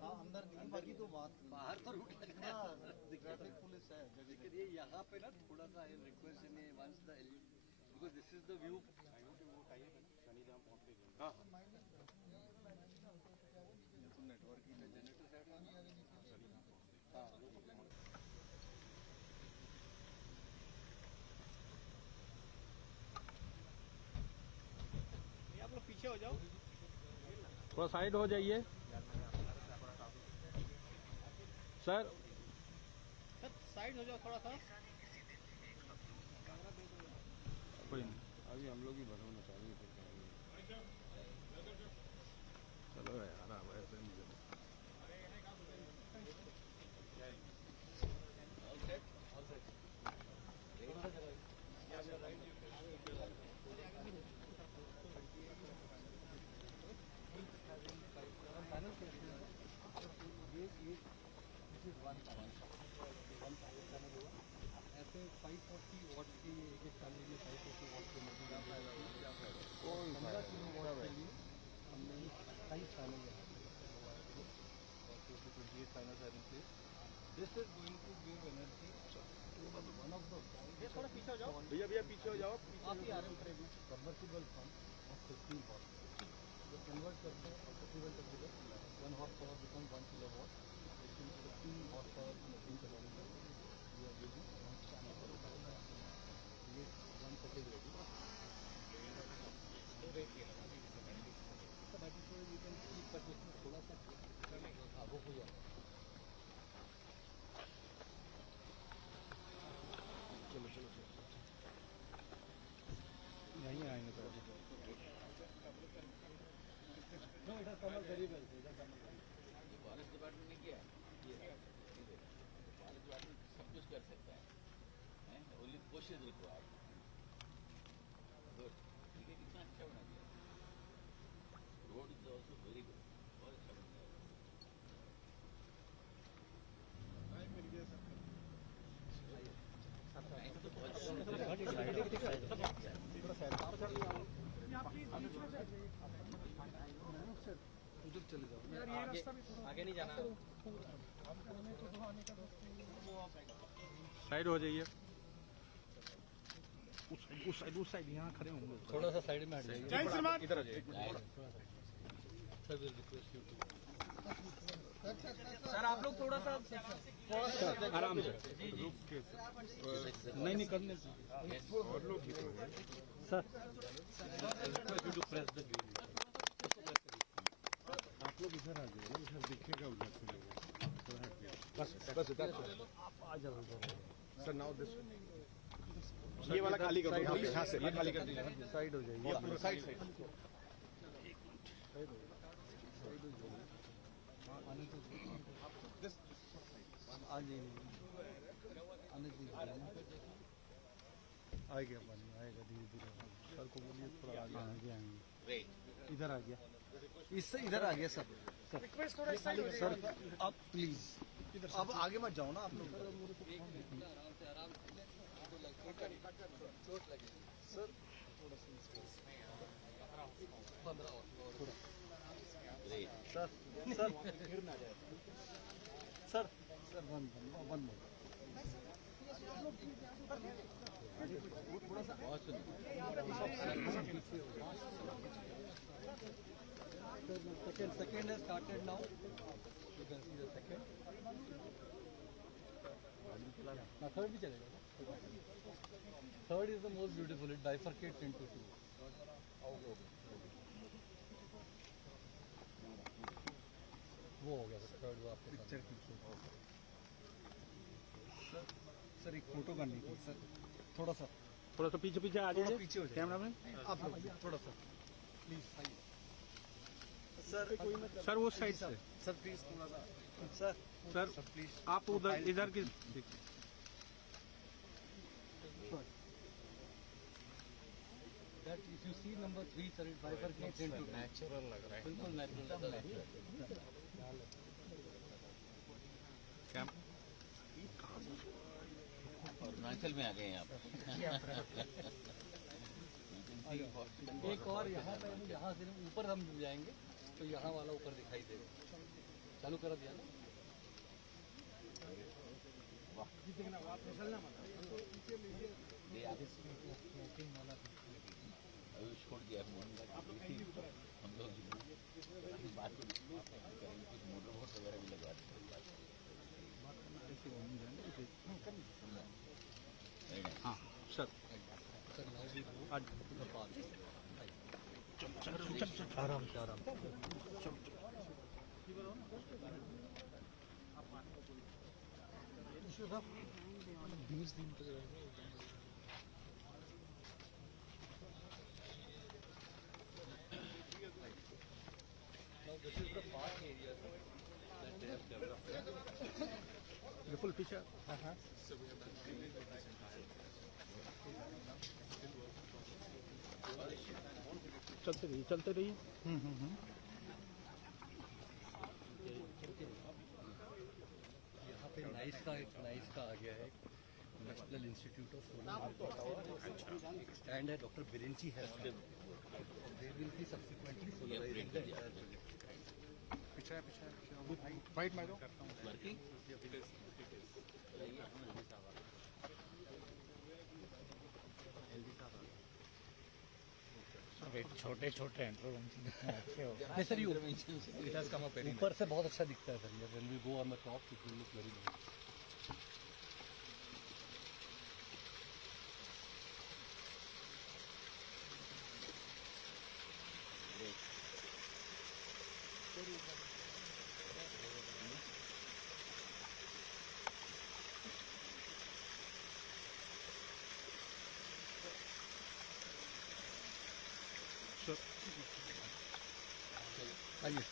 हाँ अंदर नहीं, बाकी तो बाहर पर ट्रैफिक पुलिस है। लेकिन ये यहाँ पे ना थोड़ा सा रिक्वेस्ट है once the because this is the view. हाँ नेटवर्क की जनरेटर साइड आप लोग पीछे हो जाओ, थोड़ा साइड हो जाइए सर। सर साइड हो जाओ थोड़ा सा। कोई नहीं, अभी हम लोग ही भरना चाहिए फिर चलो यार अब ऐसे मुझे ऐसे 540 वाट की एक चैनल में 540 वाट के मशीन 15 किलो वाट के लिए हमने कई channel this is going to give energy one of the थोड़ा पीछे हो जाओ भैया पीछे हो जाओ। आप ही आ रहे हो फ्रेम में। सबमर्सिबल पंप ऑफ 15 वाट जो कन्वर्ट करते हैं submersible terminal 1 horse power become 1 kilowatt, लेकिन 15 हॉर्स पावर की मशीन चलाने के लिए ये वन सेकेंड रेडी थोड़ा सा वो हो जाए। चलो यहीं आएंगे तो कमर गरीब है फॉरेस्ट डिपार्टमेंट ने किया फॉरेस्ट डिपार्टमेंट सब कुछ कर सकता है ओनली कोशिश रिक्वायर्ड। गुड, ठीक है, कितना अच्छा बना दिया। Road is also very good, बहुत अच्छा बन गया। मिल गया सर। उधर चले जाओ, आगे नहीं जाना। साइड हो जाइए। उस साइड यहाँ खड़े होंगे। थोड़ा सा साइड में हट जाइए। इधर आ जाइए सर आप लोग थोड़ा सा आराम से नहीं करने सर। आप लोग इधर आ जाइए, इधर दिखेगा उधर से बस आ जाओ सर। नाउ दिस ये वाला खाली कर दो, यहाँ से ये खाली कर दीजिए। साइड हो जाइए, साइड आ गया पानी, आएगा धीरे धीरे। सर को बोलिए थोड़ा आगे आएंगे। इधर आ गया, इससे इधर आ गया सर। सर आप प्लीज अब आगे मत जाओ ना आप लोग। सर थोड़ा sir sir sir sir one more थोड़ा सा second has started now. You can see the second. Now third भी चलेगा. Third is the most beautiful. It bifurcates into two. वो हो गया थर्ड, वो आपके पिक्चर खींचो। सर एक फोटो करनी थी सर, थोड़ा सा पीछे आ जाइए, पीछे हो जाइए कैमरा मैन। आप लोग थोड़ा सा प्लीज सर वो साइड से सर प्लीज थोड़ा सा सर प्लीज आप उधर इधर की That if you see number 3 sir, it bifurcates into natural लग रहा है, बिल्कुल नेचुरल। हिमाचल में आ गए हैं आप एक और यहाँ पे यहाँ से ऊपर हम जाएंगे तो यहाँ वाला ऊपर दिखाई देगा। चालू कर दिया ना? अभी छोड़ दिया हम लोग बात को मोटर बोट वगैरह भी लगवा देते हाँ सर आराम से आराम से। This is the park area that they have developed. The full picture. चलते रहिए यहाँ पे नाइस का आ गया है, national institute of solar stand है, डॉक्टर बिरेंची है, there will be subsequently solarising the entire project. Right मारो वर्किंग छोटे छोटे इंटरवेंशन अच्छे हो नहीं sir, it has come up very ऊपर से बहुत अच्छा दिखता है सर ये, when we go on the top it will look very nice। आइए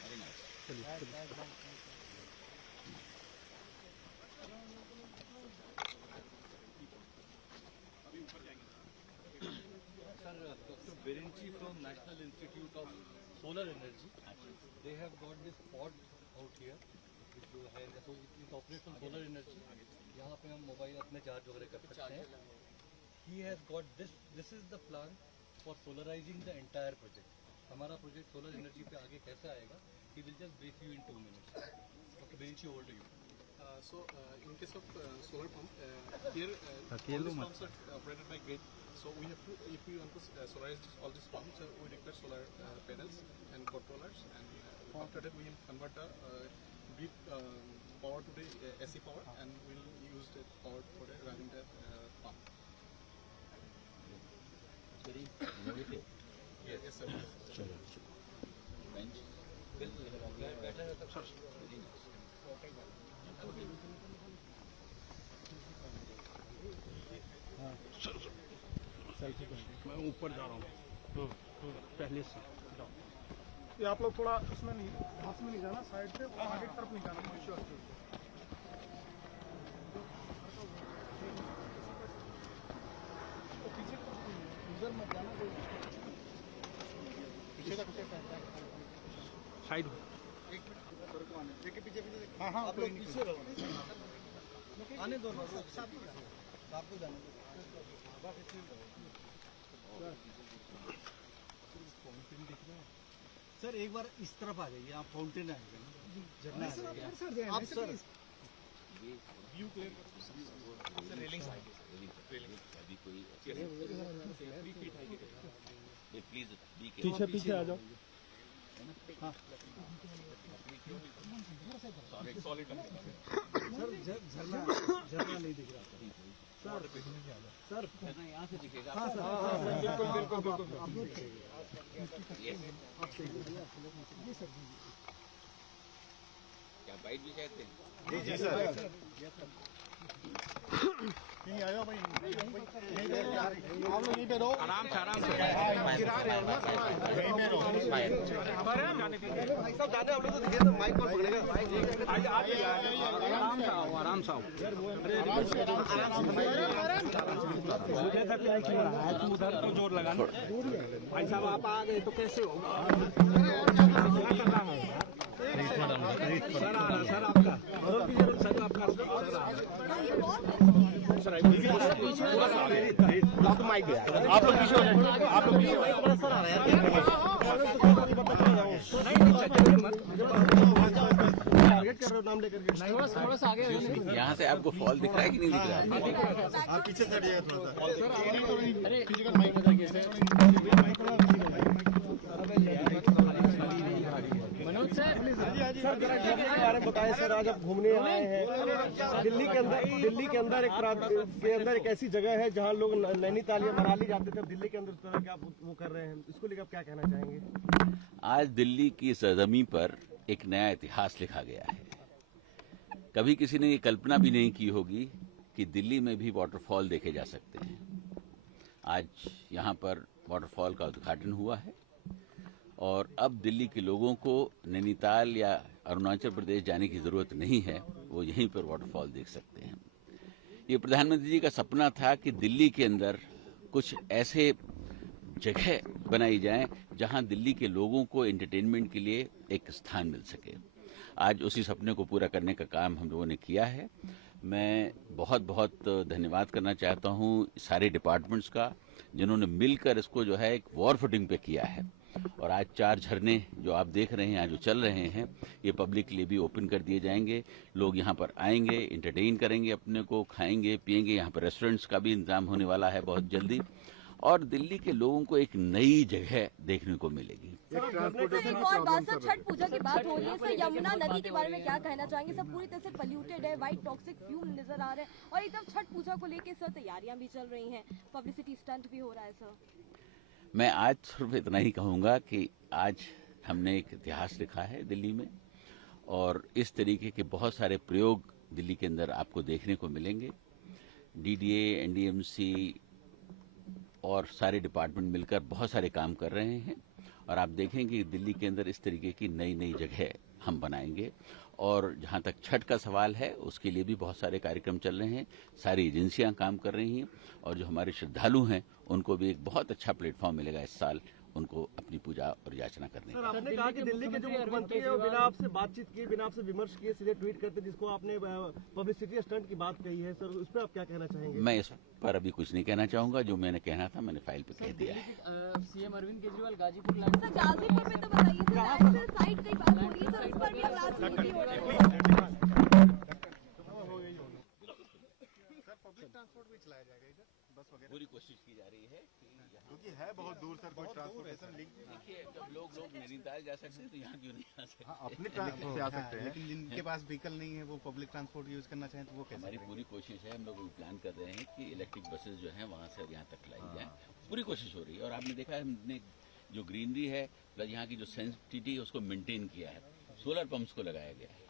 Sir, Dr. Birenchi from National Institute of Solar Energy, they have got this pod out here, which जो है, so it operates on solar energy. यहाँ पे हम mobile अपने charge वगैरह कर सकते हैं. He has got this. This is the plan for solarizing the entire project. हमारा प्रोजेक्ट सोलर एनर्जी पे आगे कैसे आएगा? He will just brief you in 2 minutes. Dr. Birenchi, over to you. In case of solar pump, here all these pumps are operated by grid. So we have to, if we want to solarize all these pumps, we require solar panels and controllers, and after that we will convert the grid power to the AC power, and we will use that power for running that pump. very innovative. Yes, sir. Bench. बैठा है तब sir Very nice. मैं ऊपर जा रहा हूँ पहले से ये आप लोग थोड़ा इसमें नहीं, हाथ में नहीं जाना, साइड से आगे की तरफ नहीं जाना, श्योर तो पीछे इधर मत जाना, पीछे तक साइड हाँ हाँ आप लोग पीछे रहो, आने दो ना, आपको जाने दो। सर एक बार इस तरफ आ जाइए, आप फाउंटेन आएगा, झरना आ जाएगा। आप सर View clear. अभी कोई प्लीज पीछे पीछे आ जाओ Solid. सर झरना नहीं दिख रहा सर यहाँ से दिखेगा. हाँ सर बिल्कुल बिल्कुल आप लोग क्या बाइट भी चाहते हैं? जी सर यहीं आ जाओ भाई, यहीं पे रहो, आप लोग यहीं पे रहो, आराम से गिरा रहे हो ना, यहीं पे रहो। सब जाने आप लोग तो दिखे तो माइक कौन पकड़ेगा? आराम से आओ तुम उधर को जोर लगाना भाई साहब, आप आ गए तो कैसे हो? सर आपका सर आपका आप लोग पीछे हो जाइए, आप लोग पीछे टारगेट कर रहे हो नाम लेकर के। थोड़ा सा आगे यहाँ से आपको फॉल दिख रहा है कि नहीं दिख रहा है? आप पीछे से हटिएगा थोड़ा सा। मनोज सर सर जरा दिल्ली के बारे में बताएं सर। आज आप घूमने आए हैं दिल्ली के अंदर एक ऐसी जगह है जहां लोग नैनीताल या मनाली जाते थे, दिल्ली के अंदर उस तरह के आप वो कर रहे हैं, इसको लेकर आप क्या कहना चाहेंगे? आज दिल्ली की सरजमी पर एक नया इतिहास लिखा गया है। कभी किसी ने ये कल्पना भी नहीं की होगी कि दिल्ली में भी वाटरफॉल देखे जा सकते हैं। आज यहाँ पर वाटरफॉल का उद्घाटन हुआ है और अब दिल्ली के लोगों को नैनीताल या अरुणाचल प्रदेश जाने की जरूरत नहीं है, वो यहीं पर वाटरफॉल देख सकते हैं। ये प्रधानमंत्री जी का सपना था कि दिल्ली के अंदर कुछ ऐसे जगह बनाई जाए जहां दिल्ली के लोगों को एंटरटेनमेंट के लिए एक स्थान मिल सके। आज उसी सपने को पूरा करने का काम हम लोगों ने किया है। मैं बहुत बहुत धन्यवाद करना चाहता हूं सारे डिपार्टमेंट्स का, जिन्होंने मिलकर इसको जो है एक वॉर फुटिंग पे किया है। और आज 4 झरने जो आप देख रहे हैं, आज जो चल रहे हैं, ये पब्लिक के लिए भी ओपन कर दिए जाएंगे। लोग यहाँ पर आएंगे, एंटरटेन करेंगे, अपने को खाएंगे पिएंगे। यहाँ पर रेस्टोरेंट्स का भी इंतजाम होने वाला है बहुत जल्दी, और दिल्ली के लोगों को एक नई जगह देखने को मिलेगी। एक और बात सर, छठ पूजा की बात हो रही है सर, यमुना नदी के बारे में क्या कहना चाहेंगे? सब पूरी तरह से पोल्यूटेड है, वाइट टॉक्सिक फ्यूम नजर आ रहे हैं और एकदम छठ पूजा को लेके सर तैयारियां भी चल रही हैं, पब्लिसिटी स्टंट भी हो रहा है सर। मैं आज सिर्फ इतना ही कहूँगा कि आज हमने एक इतिहास लिखा है दिल्ली में, और इस तरीके के बहुत सारे प्रयोग दिल्ली के अंदर आपको देखने को मिलेंगे। डीडीए, एनडीएमसी और सारे डिपार्टमेंट मिलकर बहुत सारे काम कर रहे हैं, और आप देखेंगे कि दिल्ली के अंदर इस तरीके की नई नई जगह हम बनाएंगे। और जहाँ तक छठ का सवाल है, उसके लिए भी बहुत सारे कार्यक्रम चल रहे हैं, सारी एजेंसियां काम कर रही हैं, और जो हमारे श्रद्धालु हैं उनको भी एक बहुत अच्छा प्लेटफॉर्म मिलेगा इस साल उनको अपनी पूजा और याचना करने का। सर आपने कहा कि दिल्ली के जो मुख्यमंत्री है वो बिना आपसे बातचीत किए, बिना आपसे विमर्श किए सीधे ट्वीट करते, जिसको आपने पब्लिसिटी स्टंट की बात कही है सर, उस पर आप क्या कहना चाहेंगे? मैं इस पर अभी कुछ नहीं कहना चाहूंगा। जो मैंने कहना था मैंने फाइल पे कह दिया है। सीएम अरविंद केजरीवाल गाजीपुर सर गाजीपुर में तो बताइए सर, नेशनल साइट की बात हो रही है सर, उस पर भी अब राजनीति हो रही है। पब्लिक ट्रांसपोर्ट भी चलाया जाएगा इधर, बस वगैरह? पूरी कोशिश की जा रही है कि क्योंकि है बहुत दूर सर, कोई ट्रांसपोर्टेशन लिंक। देखिए, जब लोग नैनीताल जा सकते हैं तो यहाँ क्यों नहीं आ सकते? अपने ट्रांसपोर्ट से आ सकते हैं, लेकिन जिनके पास व्हीकल नहीं है वो पब्लिक ट्रांसपोर्ट यूज करना चाहें तो वो कैसे? हमारी पूरी कोशिश है, हम लोग प्लान कर रहे हैं कि इलेक्ट्रिक बसेस जो हैं वहाँ से यहाँ तक लाई जाएं। पूरी कोशिश हो रही है, और आपने देखा है हमने जो ग्रीनरी है प्लस यहाँ की जो सेंसिटिविटी है उसको मेंटेन किया है। सोलर पंप्स को लगाया गया है,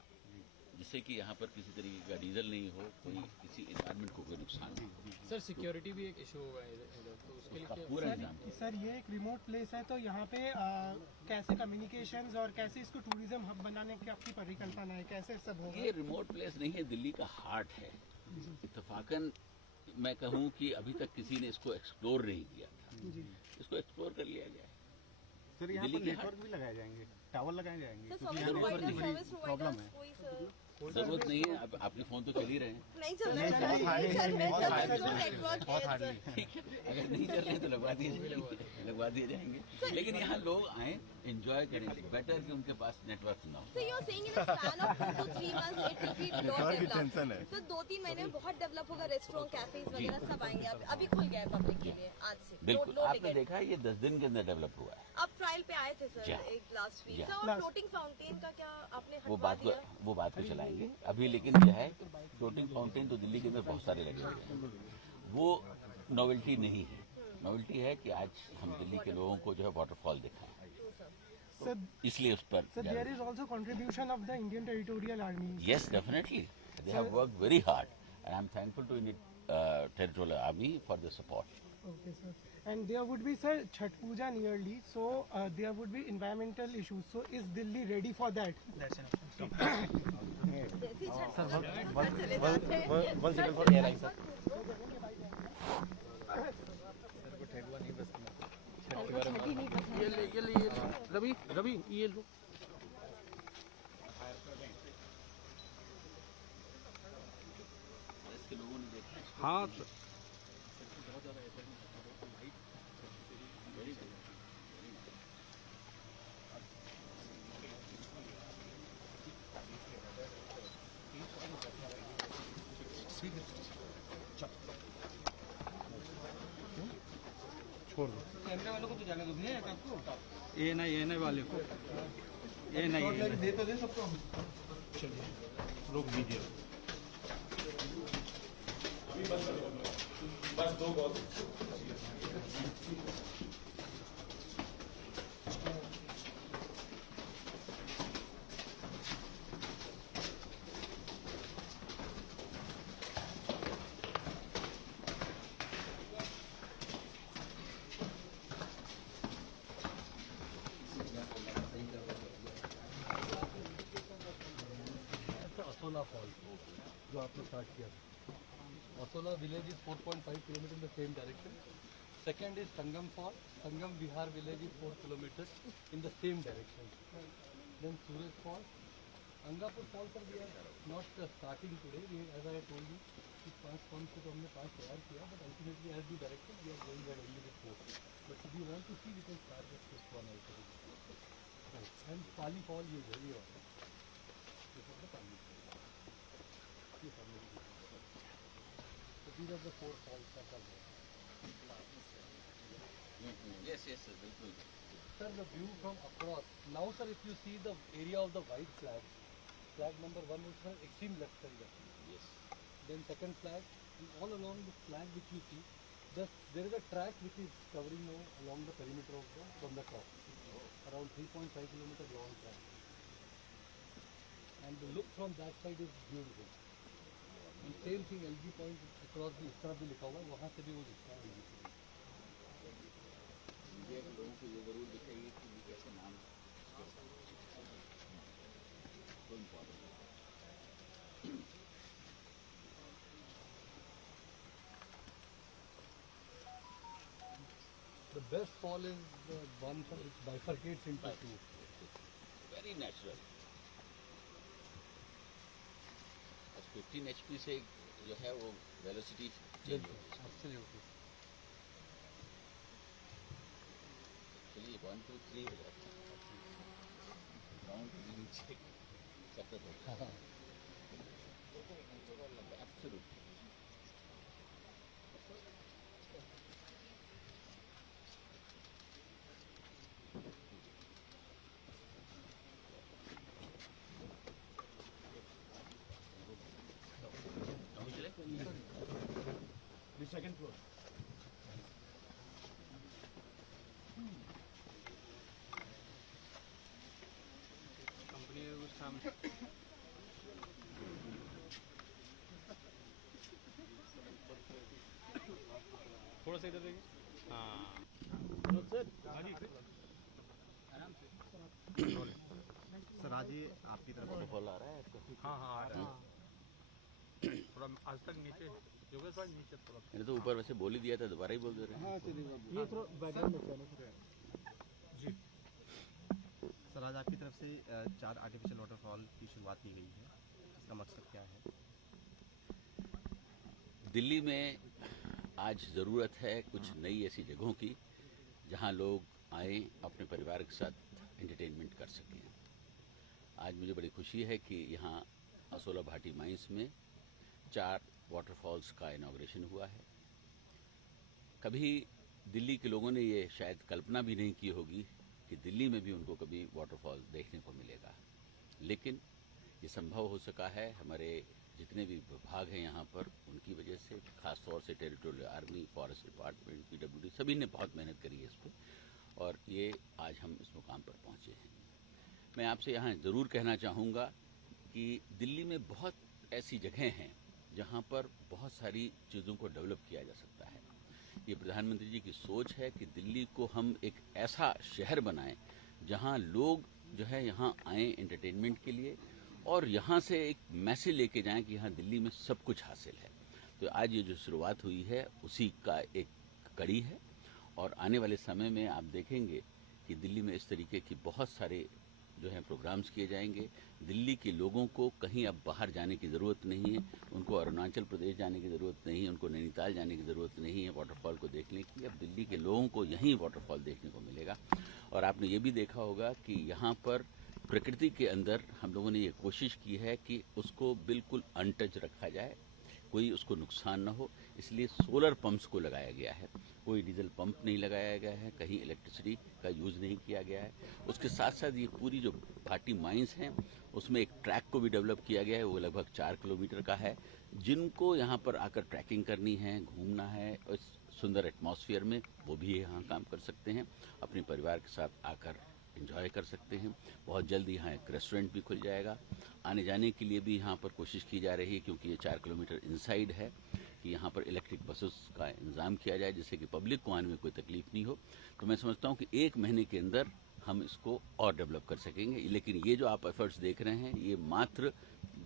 जिससे कि यहाँ पर किसी तरीके का डीजल नहीं हो, कोई किसी एनवायरमेंट को कोई नुकसान नहीं हो। सर सिक्योरिटी भी एक इशू होगा इधर, तो उसके लिए पूरा इंतजाम सर ये एक रिमोट प्लेस है, तो यहाँ पे कैसे कम्युनिकेशंस और कैसे इसको टूरिज्म हब बनाने की आपकी परिकल्पना है, कैसे सब होगा? ये रिमोट प्लेस नहीं है, दिल्ली का हार्ट है। इत्तेफाकन मैं कहूँ कि अभी तक किसी ने इसको एक्सप्लोर नहीं किया था, इसको एक्सप्लोर कर लिया गया है। सर यहाँ पर नेटवर्क भी लगाए जाएंगे, टावर लगाए जाएंगे, सर क्योंकि सर्विस यहाँ प्रोवाइडर, नेटवर्क सर्विस की प्रॉब्लम प्रोवाइडर है। कोई सर जरूरत नहीं है, अब आपके फोन तो चल ही रहे हैं। नहीं चल रहा है सर, नहीं चल रहे सर, नेटवर्क है सर। ठीक है, अगर नहीं चल रहे हैं तो लगवा दिए जाएंगे। लेकिन यहाँ लोग आए, एंजॉय करें, बेटर कि उनके पास नेटवर्क ना हो। So you're saying in a span of 2 to 3 months it will be lot developed. So 2-3 महीने में बहुत डेवलप होगा, रेस्टोरेंट, कैफेज वगैरह सब आएंगे। अभी खुल गया है पब्लिक के लिए आज से। बिल्कुल, नो आपने टिकट। देखा है ये 10 दिन के अंदर डेवलप हुआ है। आप ट्रायल पे आए थे सर जी। एक लास्ट वीक। जी। सर और फ्लोटिंग फाउंटेन का क्या आपने वो हटवा बात दिया? को चलाएंगे अभी, लेकिन क्या है, फ्लोटिंग फाउंटेन तो दिल्ली के अंदर बहुत सारे लगे हुए हैं, वो नोवेल्टी नहीं है। नोवेल्टी है कि आज हम दिल्ली के लोगों को जो है वाटरफॉल दिखाएं, सर इसलिए उस पर sir there is also contribution of the Indian territorial army. yes, definitely they have worked very hard and I'm thankful to Indian territorial army for the support. Okay sir, and there would be sir Chhath Puja nearly, so there would be environmental issues, so is Delhi ready for that? That's enough. जैसे ही छठ पूजा sir चले जाते हैं। ये रवि ये लो। हाँ छोड़ दो। कैमरे वालों को तो जाने दो भैया एक आपको। ये नहीं वाले को, ये नहीं दे तो दे सबको। चलिए रोक दीजिए। असोला फॉल जो आपने स्टार्ट किया था। Asola village is 4.5 kilometre in the same direction. Second is Sangam Fall. Sangam Vihar village is 4 kilometers in the same direction. Then Suraj Fall. Angapur Fall पर we are not starting today. We, as I told you, कि 5 pumps से तो हमने 5 तैयार किया, but ultimately as we directed we are going ahead only with 4. But if you want to see, we can start with this one also. And Pali Fall ये है ये वाला. This is the Pali Fall. ये Pali Fall. So these are the 4 falls that are there. Yes, बिल्कुल. Sir, the view from across. Now, sir, if you see the area of the white flag, flag number 1 is sir, extreme left side. Yes. Then second flag, and all along the flag which you see, there is a track which is covering along the perimeter of from the top. Around 3.5 kilometer long track. And the look from that side is beautiful. And same thing, LG point across the इस तरफ भी लिखा हुआ है, वहाँ से भी वो दिखता है LG point. मीडिया के लोगों को ये जरूर दिखेगी कि ये कैसे नाम तो इम्पोर्टेंट है. The best fall is the one which bifurcates into two. Very natural. 15 HP से जो है वो वेलोसिटी चेंज हो गई. Absolutely. चलिए 1 2 3 हो जाता है. ग्राउंड के नीचे सेपरेट होता है. एब्सोल्युटली. Second floor. कंपनी में कुछ काम थोड़ा सा इधर देखिए. सर आज ये आपकी तरफ फॉल आ रहा है आपको. हाँ आ रहा है. थोड़ा आज तक नीचे योगेश भाई नीचे थोड़ा. मैंने तो ऊपर वैसे बोल ही दिया था, दोबारा ही बोल दे रहे हैं. ये थोड़ा बैकग्राउंड में जी सर आज आपकी तरफ से 4 आर्टिफिशियल वाटरफॉल की शुरुआत की गई है. इसका मकसद क्या है? दिल्ली में आज ज़रूरत है कुछ नई ऐसी जगहों की जहां लोग आए अपने परिवार के साथ एंटरटेनमेंट कर सकें. आज मुझे बड़ी खुशी है कि यहाँ असोला भाटी माइंस में 4 वाटरफॉल्स का इनॉग्रेशन हुआ है. कभी दिल्ली के लोगों ने ये शायद कल्पना भी नहीं की होगी कि दिल्ली में भी उनको कभी वाटरफॉल देखने को मिलेगा, लेकिन ये संभव हो सका है हमारे जितने भी विभाग हैं यहाँ पर उनकी वजह से. खासतौर से territorial army, forest department, PWD सभी ने बहुत मेहनत करी है इस पर, और ये आज हम इस मुकाम पर पहुँचे हैं. मैं आपसे यहाँ ज़रूर कहना चाहूँगा कि दिल्ली में बहुत ऐसी जगहें हैं जहाँ पर बहुत सारी चीज़ों को डेवलप किया जा सकता है. ये प्रधानमंत्री जी की सोच है कि दिल्ली को हम एक ऐसा शहर बनाएं जहाँ लोग जो है यहाँ आएँ एंटरटेनमेंट के लिए और यहाँ से एक मैसेज लेके जाएं कि यहाँ दिल्ली में सब कुछ हासिल है. तो आज ये जो शुरुआत हुई है उसी का एक कड़ी है, और आने वाले समय में आप देखेंगे कि दिल्ली में इस तरीके की बहुत सारे जो है प्रोग्राम्स किए जाएंगे. दिल्ली के लोगों को कहीं अब बाहर जाने की ज़रूरत नहीं है, उनको अरुणाचल प्रदेश जाने की ज़रूरत नहीं है, उनको नैनीताल जाने की ज़रूरत नहीं है वाटरफॉल को देखने की. अब दिल्ली के लोगों को यहीं वाटरफॉल देखने को मिलेगा. और आपने ये भी देखा होगा कि यहाँ पर प्रकृति के अंदर हम लोगों ने ये कोशिश की है कि उसको बिल्कुल अनटच रखा जाए. कोई उसको नुकसान न हो, इसलिए सोलर पंप्स को लगाया गया है। कोई डीजल पंप नहीं लगाया गया है, कहीं इलेक्ट्रिसिटी का यूज़ नहीं किया गया है। उसके साथ साथ ये पूरी जो भाटी माइंस हैं उसमें एक ट्रैक को भी डेवलप किया गया है, वो लगभग 4 किलोमीटर का है। जिनको यहाँ पर आकर ट्रैकिंग करनी है, घूमना है इस सुंदर एटमॉस्फेयर में, वो भी यहाँ काम कर सकते हैं, अपने परिवार के साथ आकर एंजॉय कर सकते हैं। बहुत जल्द यहाँ एक रेस्टोरेंट भी खुल जाएगा। आने जाने के लिए भी यहाँ पर कोशिश की जा रही है, क्योंकि ये 4 किलोमीटर इनसाइड है, कि यहाँ पर इलेक्ट्रिक बसेस का इंतजाम किया जाए जिससे कि पब्लिक को आने में कोई तकलीफ नहीं हो। तो मैं समझता हूँ कि 1 महीने के अंदर हम इसको और डेवलप कर सकेंगे। लेकिन ये जो आप एफर्ट्स देख रहे हैं, ये मात्र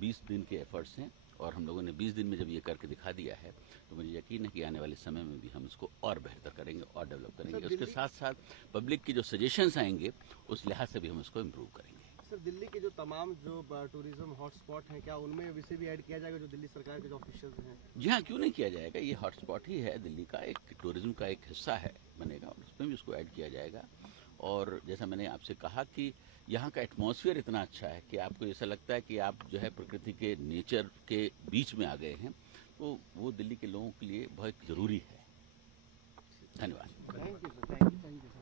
20 दिन के एफर्ट्स हैं, और हम लोगों ने 20 दिन में जब ये करके दिखा दिया है तो मुझे यकीन है कि आने वाले समय में भी हम इसको और बेहतर करेंगे और डेवलप करेंगे। उसके साथ साथ पब्लिक की जो सजेशंस आएंगे उस लिहाज से भी हम इसको इम्प्रूव करेंगे। सर, दिल्ली के जो तमाम जो टूरिज्म हॉटस्पॉट हैं, क्या उनमें इसे भी ऐड किया जाएगा, जो दिल्ली सरकार के जो ऑफिशियल्स हैं? जी हाँ, क्यों नहीं किया जाएगा। ये हॉटस्पॉट ही है, दिल्ली का एक टूरिज्म का एक हिस्सा है, बनेगा, और उसमें भी उसको ऐड किया जाएगा। और जैसा मैंने आपसे कहा कि यहाँ का एटमॉस्फेयर इतना अच्छा है कि आपको ऐसा लगता है कि आप जो है प्रकृति के नेचर के बीच में आ गए हैं, तो वो दिल्ली के लोगों के लिए बहुत ज़रूरी है। धन्यवाद। Thank you sir.